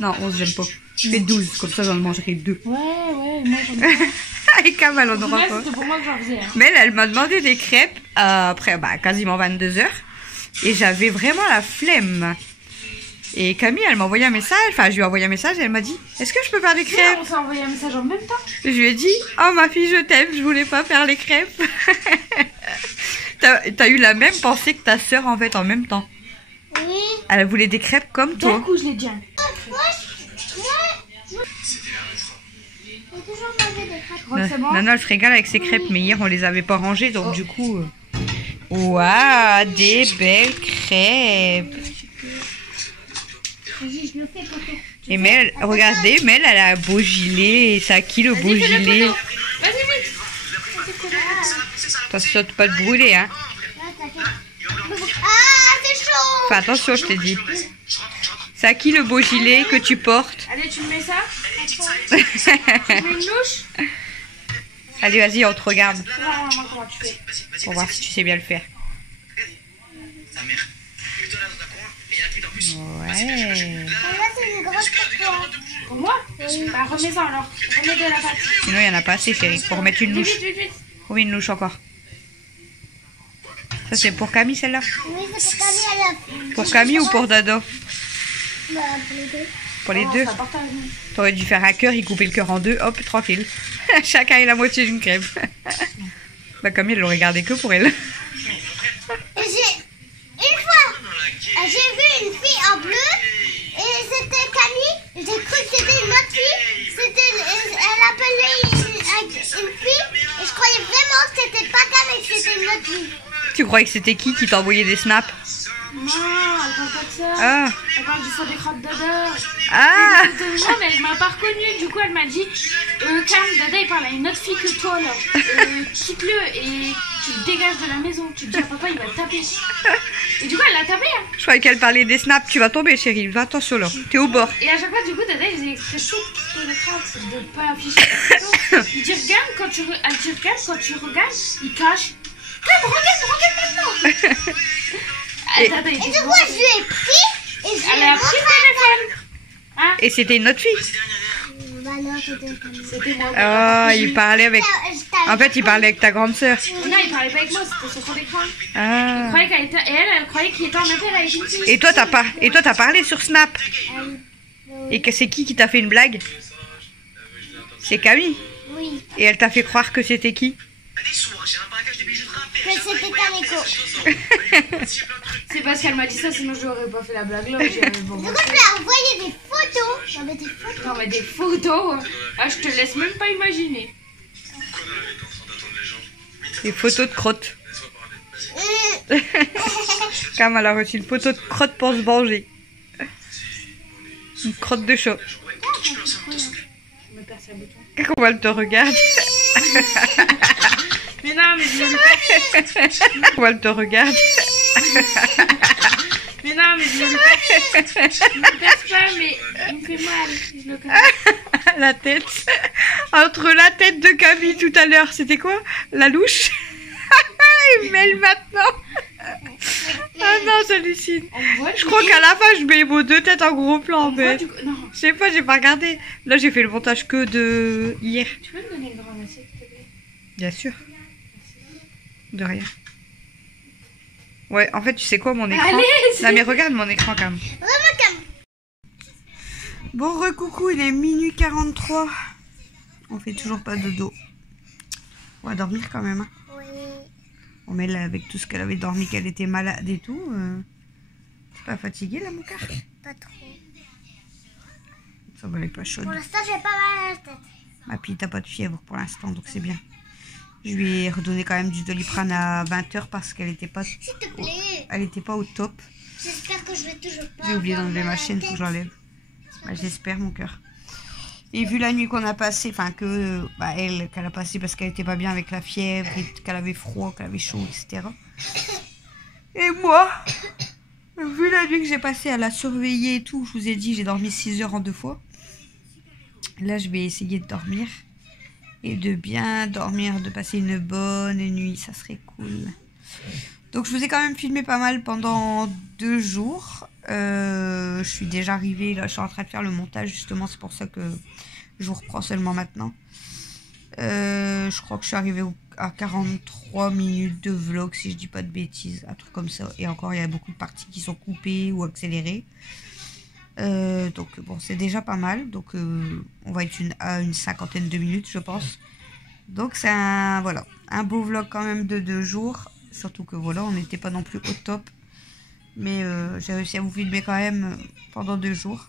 Non, 11, j'aime pas. Je fais 12, comme ça j'en mangerai 2. Ouais, moi j'en ai. Et Cam, elle en aura Ouais, pas. c'était pour moi que j'en faisais. Hein. Mais elle m'a demandé des crêpes après quasiment 22h. Et j'avais vraiment la flemme. Et Camille, elle m'a envoyé un message. Enfin, je lui ai envoyé un message et elle m'a dit: est-ce que je peux faire des Ouais, crêpes? on s'est envoyé un message en même temps. Je lui ai dit: oh ma fille, je t'aime, je voulais pas faire les crêpes. T'as eu la même pensée que ta sœur en fait en même temps. Oui. Elle voulait des crêpes comme D'un toi. coup, je l'ai dit. J'ai toujours mangé des crêpes. Rox, c'est bon? Nana, elle se régale avec ses crêpes, mais hier on les avait pas rangées donc du coup. Waouh, des belles crêpes. Vas-y, je le fais pour toi. Et Mel, regardez, Mel, elle a un beau gilet. Et c'est à qui le beau Vas-y, fais le gilet? photo. Vas-y, vite. Attention de pas te brûler, hein. Ah, c'est chaud. Fais attention, je t'ai dit. C'est à qui le beau gilet que tu portes? Allez, tu me mets ça. Tu mets une louche. Allez, vas-y, on te regarde. Voilà, moi, comment tu fais. Pour voir si tu sais bien le faire. Ouais. Là, c'est une grosse crêpe. Pour moi? Oui. Bah, remets-en alors. Remets de la pâte. Sinon, il n'y en a pas assez, chérie. Faut remettre une Vite, louche. vite, vite, vite. Remets une louche encore. Ça, c'est pour Camille, celle-là? Oui, c'est pour Camille, elle a... Pour Camille ou pour Dado? Bah, pour les deux. Pour les Oh, deux. ça partage. T'aurais dû faire un cœur, y couper le cœur en deux. Hop, tranquille. Chacun est la moitié d'une crêpe. Bah, Camille, elle l'aurait gardé que pour elle. Et une fois, j'ai vu une fille en bleu et c'était Camille. J'ai cru que c'était une autre fille. Elle appelait une fille et je croyais vraiment que c'était pas Camille, que c'était une autre fille. Tu croyais que c'était qui t'a envoyé des snaps? Non, elle parle pas de ça. Ah. Elle parle du sang des crottes d'Ada. Ah. Non, mais elle m'a pas reconnue. Du coup, elle m'a dit Cam, Dada, il parle à une autre fille que toi, là. Quitte-le et tu te dégages de la maison. Tu te dis à papa, il va te taper. Et du coup, elle l'a tapé. Hein. Je croyais qu'elle parlait des snaps. Tu vas tomber, chérie. Fais attention là. T'es au bord. Et à chaque fois, du coup, Dada, il faisait expression de le crainte, c'est de pas afficher la photo. Il dit regarde quand tu regardes, il cache. Cam, regarde maintenant. Et- Dada, il Et dit, du coup, je lui ai pris et je lui elle ai a pris le téléphone. Hein? Et c'était une autre fille. Bah non, c'était Camille. C'était moi. Ah, il parlait avec. En fait, il parlait avec ta grande sœur. Non, il parlait pas avec moi, c'était sur son écran. Ah. Elle croyait qu'elle était... Et elle croyait qu'il était en appel avec une fille. Et toi, t'as parlé sur Snap. Et que c'est qui t'a fait une blague? C'est Camille. Oui, Et elle t'a fait croire que c'était qui? que c'était Kaneko. C'est parce qu'elle m'a dit ça, sinon je n'aurais pas fait la blague là. J'ai bon, Du coup, je lui ai envoyé des photos. J'en ai des photos. non, mais des photos. Ah, je te laisse même pas imaginer. Des photos de crottes. Cam, elle a reçu une photo de crotte pour se venger. Une crotte de chat. Je me perce le bouton. Comment elle te regarde? Mais non, mais je me Comment elle te regarde? Mais non, mais je me perce pas, mais il me fait mal. Je le connais. La tête. Entre la tête de Camille tout à l'heure, c'était quoi? La louche? Et Mel maintenant. Ah non, j'hallucine. On me voit, Je crois qu'à la fin, je mets vos deux têtes en gros plan, on me voit mais du coup. Non, je sais pas, j'ai pas regardé. Là, j'ai fait le montage que de hier. tu peux me donner une grande assiette, s'il te plaît? Bien sûr. De rien. Ouais, en fait, tu sais quoi, mon écran? Allez, Non, mais regarde mon écran quand même. Vraiment comme... Bon, recoucou, il est minuit 43. On fait toujours pas de dos. On va dormir quand même. Hein. Oui. On met là, avec tout ce qu'elle avait dormi, qu'elle était malade et tout. T'es pas fatiguée là, mon cœur? Pas trop. Ça va, elle est pas chaude. Pour l'instant, j'ai pas mal à la tête. Ma fille, t'as pas de fièvre pour l'instant, donc c'est bien. Je lui ai redonné quand même du Doliprane à 20h parce qu'elle était pas, S'il te plaît. elle était pas au top. J'espère que je vais toujours pas. J'ai oublié avoir d'enlever mal à ma la chaîne, faut tête. que j'enlève. Bah, j'espère, mon cœur. Et vu la nuit qu'on a passée, enfin que qu'elle a passé parce qu'elle était pas bien avec la fièvre, et qu'elle avait froid, qu'elle avait chaud, etc. Et moi, vu la nuit que j'ai passée à la surveiller et tout, je vous ai dit, j'ai dormi 6 heures en 2 fois. Là, je vais essayer de dormir. Et de bien dormir, de passer une bonne nuit, ça serait cool. Donc je vous ai quand même filmé pas mal pendant 2 jours. Je suis déjà arrivée, là je suis en train de faire le montage justement, c'est pour ça que je vous reprends seulement maintenant. Je crois que je suis arrivée à 43 minutes de vlog si je dis pas de bêtises, un truc comme ça. Et encore il y a beaucoup de parties qui sont coupées ou accélérées. Donc bon, c'est déjà pas mal. Donc on va être à une 50aine de minutes je pense. Donc c'est un beau vlog quand même de 2 jours. Surtout que voilà, on n'était pas non plus au top. Mais j'ai réussi à vous filmer quand même pendant 2 jours.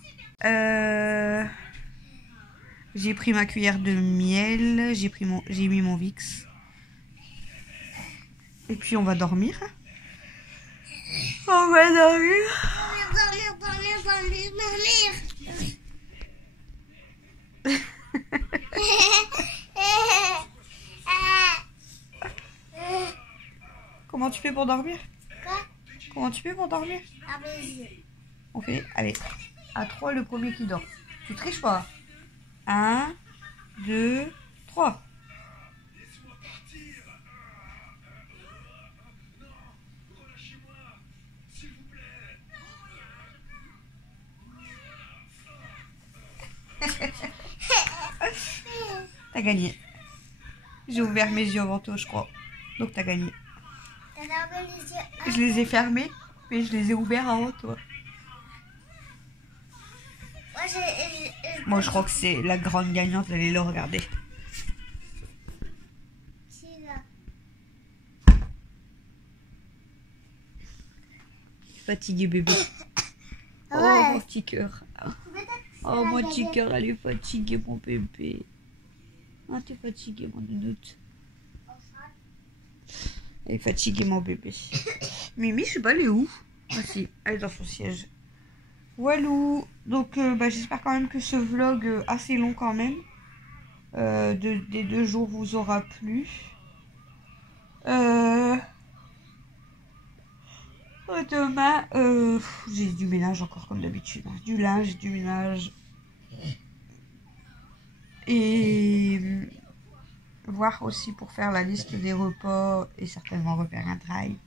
J'ai pris ma cuillère de miel. J'ai mis mon Vicks. Et puis on va dormir. On va dormir. Comment tu fais pour dormir? Quoi? Comment tu fais pour dormir? On fait, allez, à 3 le premier qui dort. Tu triches pas. 1, 2, 3. T'as gagné. J'ai ouvert mes yeux avant toi, je crois. Donc t'as gagné. Je les ai fermés, mais je les ai ouverts avant toi. Moi, je crois que c'est la grande gagnante. Allez le regarder. Fatigué bébé. Oh mon petit cœur. Oh mon petit cœur, elle est fatiguée mon bébé. Ah t'es fatigué mon nounoute. Elle est fatiguée mon bébé. Mimi, je sais pas, elle est où? Ah si, elle est dans son siège. Walou. Donc j'espère quand même que ce vlog assez long quand même des 2 jours vous aura plu. Demain j'ai du ménage encore comme d'habitude, hein. Du linge, du ménage et voir aussi pour faire la liste des repas et certainement refaire un drive.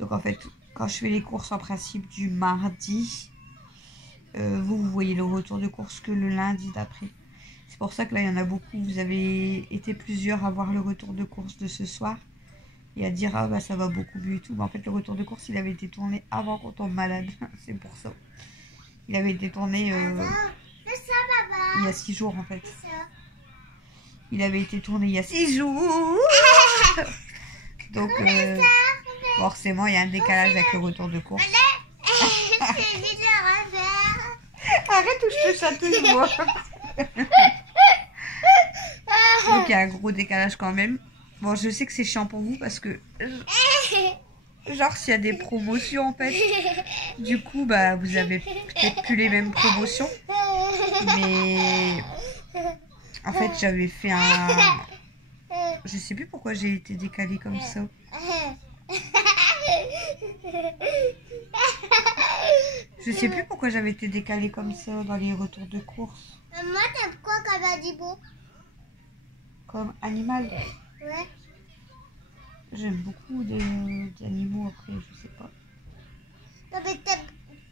Donc en fait quand je fais les courses en principe du mardi, vous voyez le retour de course que le lundi d'après. C'est pour ça que là il y en a beaucoup, vous avez été plusieurs à voir le retour de course de ce soir et à dire ah bah ça va beaucoup mieux et tout. Mais en fait le retour de course il avait été tourné avant qu'on tombe malade. C'est pour ça. Il avait été tourné il y a 6 jours en fait. Il avait été tourné il y a 6 jours. Donc forcément il y a un décalage avec le retour de course. Arrête ou je te chatouille moi. Donc il y a un gros décalage quand même. Bon je sais que c'est chiant pour vous parce que genre s'il y a des promotions en fait, du coup bah vous avez peut-être plus les mêmes promotions. Mais en fait j'avais fait un... Je sais plus pourquoi j'ai été décalée comme ça. Je sais plus pourquoi j'avais été décalée comme ça dans les retours de course. Moi, t'aimes quoi comme animal? Comme animal? Ouais. J'aime beaucoup d'animaux après, je sais pas. Non, mais t'aimes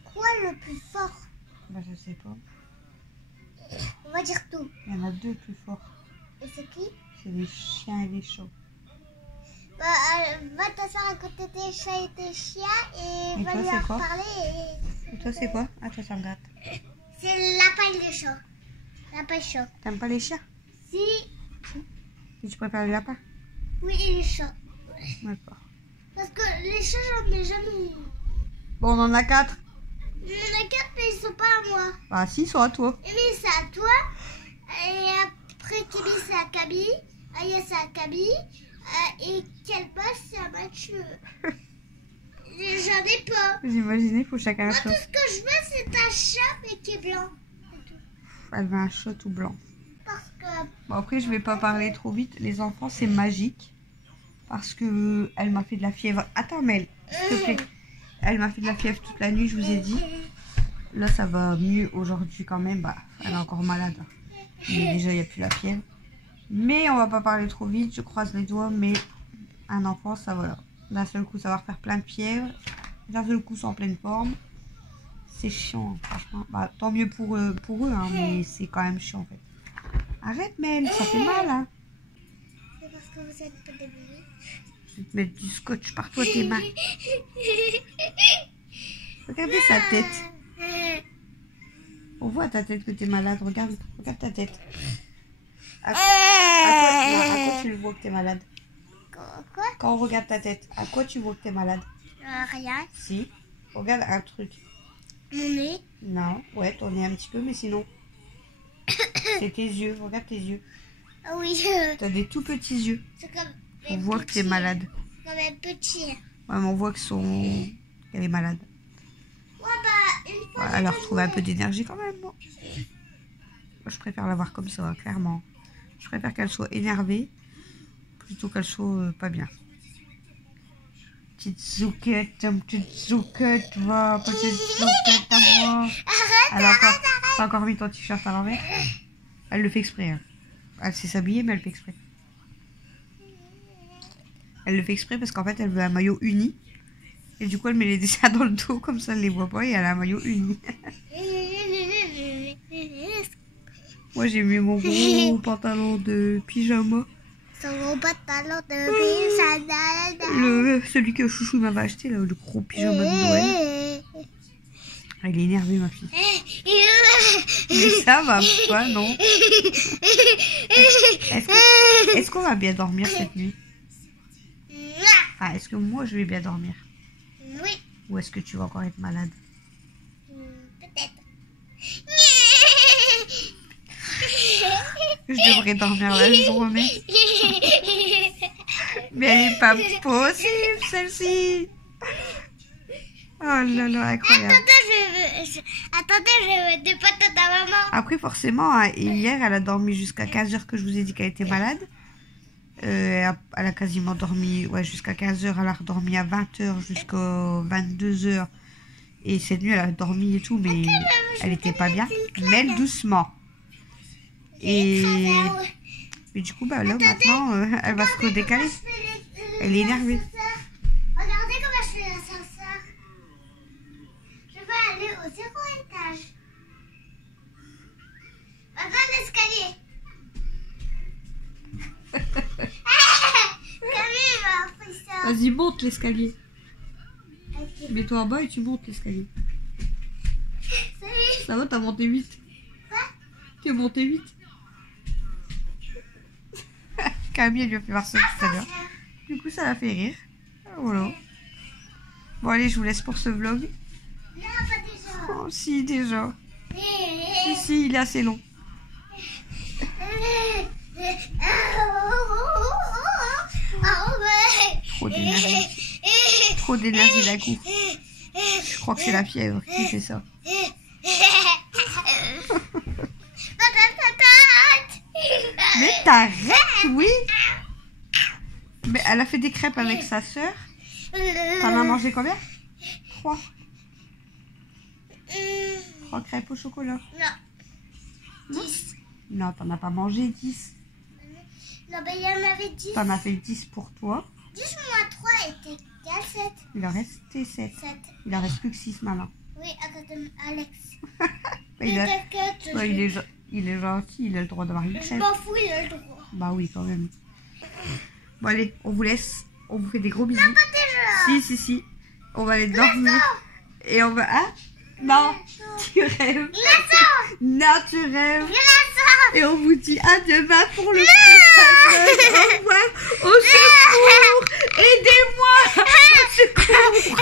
quoi le plus fort? Bah je sais pas. On va dire tout. Il y en a 2 plus forts. Et c'est qui? C'est les chiens et les chats. Bah, va t'asseoir à côté des chats et des chiens et va toi, lui c'est en quoi? parler. Et toi c'est quoi? Ah toi ça me gratte. C'est le lapin et le chat. Lapin et chat. T'aimes pas les chiens? Si. Et tu préfères les lapins? Oui, et les chats. D'accord. Parce que les chats, j'en ai jamais eu. Bon on en a 4. Il y en a 4, mais ils sont pas à moi. Bah si, ils sont à toi. Et mais c'est à toi. Et après, Kimi, c'est à Camille. Aya, c'est à Camille. Et Kelpa, c'est à Mathieu. J'en ai pas. Vous imaginez, il faut chacun un Moi, chat. tout ce que je veux, c'est un chat, mais qui est blanc. C'est tout. Elle veut un chat tout blanc. Parce que... Bon, après, je vais pas parler trop vite. Les enfants, c'est magique. Parce que elle m'a fait de la fièvre. Attends, Mel, s'il te plaît. Elle m'a fait de la fièvre toute la nuit, je vous ai dit. Là, ça va mieux aujourd'hui quand même. Bah, elle est encore malade. Mais déjà, il n'y a plus la fièvre. Mais on va pas parler trop vite. Je croise les doigts. Mais un enfant, ça va. D'un seul coup, ça va refaire plein de fièvre. D'un seul coup, c'est en pleine forme. C'est chiant, franchement. Bah, tant mieux pour eux, hein, mais c'est quand même chiant, en fait. Arrête, Mel, ça fait mal, hein. C'est parce que vous êtes pas des bébés. Je vais te mettre du scotch partout à tes mains. Regardez sa tête. On voit à ta tête que t'es malade. Regarde ta tête. À quoi tu le vois que t'es malade? Quoi? Quand on regarde ta tête, à quoi tu vois que t'es malade? Rien. Si. Regarde un truc. Mon nez. Non. Ouais, ton nez un petit peu, mais sinon. C'est tes yeux. Regarde tes yeux. Ah oui. T'as des tout petits yeux. C'est comme... On voit que t'es malade. Comme un petit. Ouais, mais on voit qu'elle est malade. Ouais, bah, une fois... Ouais, elle a retrouvé un peu d'énergie quand même. Bon. Moi, je préfère la voir comme ça, clairement. Je préfère qu'elle soit énervée plutôt qu'elle soit pas bien. Petite zouquette, va, petite zouquette à moi. Elle a encore mis ton t-shirt à l'envers. Elle le fait exprès. Hein. Elle sait s'habiller, mais elle le fait exprès. Elle le fait exprès parce qu'en fait, elle veut un maillot uni. Et du coup, elle met les dessins dans le dos, comme ça, elle les voit pas, et elle a un maillot uni. Moi, j'ai mis mon gros pantalon de pyjama. Son gros pantalon de pyjama. Celui que Chouchou m'avait acheté, là, le gros pyjama de Noël. Elle est énervée, ma fille. Mais ça va pas, non? Est-ce qu'on va bien dormir cette nuit? Ah, est-ce que moi, je vais bien dormir? Oui, Ou est-ce que tu vas encore être malade? peut-être. Je devrais dormir la journée. Mais elle est pas possible, celle-ci. Oh là là, incroyable. Attendez, je veux des pâtes à ta maman. Après, forcément, hein, hier, elle a dormi jusqu'à 15h que je vous ai dit qu'elle était malade. Elle a quasiment dormi jusqu'à 15h. Elle a redormi à 20h jusqu'à 22h. Et cette nuit, elle a dormi et tout, mais elle était pas bien. Mais doucement. Et du coup, bah, là, maintenant, elle va se redécaler. Elle est énervée. Regardez comment je fais l'ascenseur. Je vais aller au 0 étage. Regarde l'escalier. Camille m'a appris ça. Vas-y, monte l'escalier. Mets-toi en bas et tu montes l'escalier. Salut. Ça va, t'as monté 8. Quoi? Tu es monté 8. Camille, elle lui a fait voir ça tout à l'heure. Du coup, ça l'a fait rire. Voilà. Bon, allez, je vous laisse pour ce vlog. Non, pas déjà. Oh, si, déjà. Si, il est assez long. Trop d'énergie. Trop d'énergie d'un coup. Je crois que c'est la fièvre qui fait ça. Mais t'arrêtes, oui. Mais elle a fait des crêpes avec sa soeur. T'en as mangé combien? 3. 3 crêpes au chocolat. Non. 10. Non, t'en as pas mangé 10. Non, ben il y en avait 10. T'en as fait 10 pour toi. 10 moins 3 était égal 7. Il en restait 7. 7. Il en reste plus que 6 maintenant. Oui, à côté de Alex. Il est gentil, il a le droit d'avoir une Je crêpe. m'en fous, il a le droit. Bah oui, quand même. Bon, allez, on vous laisse. On vous fait des gros bisous. Non, pas déjà. Si. On va aller dormir. Et on va... Hein? Non, tu rêves. Non, tu rêves. Et on vous dit à demain pour le prochain vlog. Au revoir. Au secours. Aidez-moi. Au secours.